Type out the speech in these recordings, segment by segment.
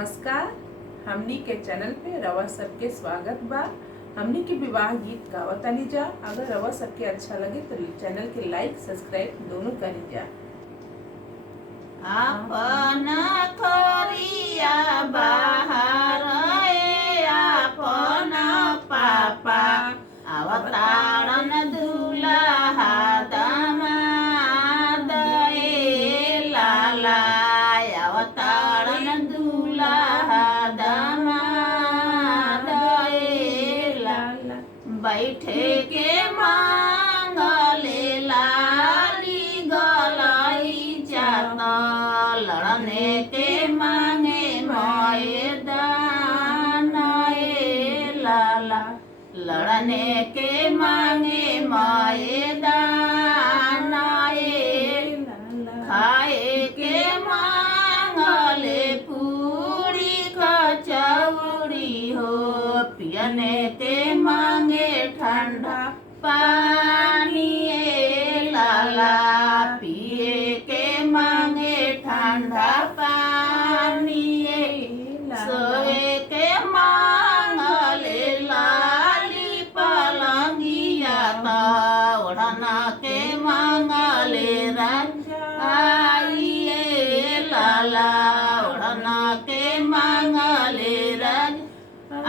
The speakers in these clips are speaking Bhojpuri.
नमस्कार। हमनी के चैनल पे रवा सबके स्वागत बा। हमनी के विवाह गीत गावतानी जा। अगर रवा सबके अच्छा लगे तो चैनल के लाइक सब्सक्राइब दोनों करी जा। आपन खोरिया बाहर आपन पापा अवतारण दूल्हा दामाद लाला अवतारण दूल्हा दामाद लाला बैठे के मांगले लाली गलाई जाता लड़ने के मांगे मैदान लाला लड़ने के मांगे मैदान खाए के मांगले पूरी कचौड़ी हो पियने के मांगे ठंडा पानी लाला पिए के मांगे ठंडा पानी सोए के मांगले लाली पलंगिया ओढ़ना के मांगले आइए लाला ओढ़ना के मांगले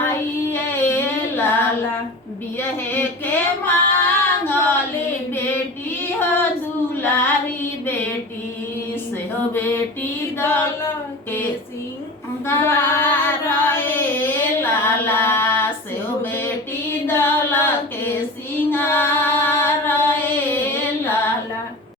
आइए लाला बियहे के मांगले बेटी हो दुलारी बेटी से हो बेटी दल के सिंगार लाला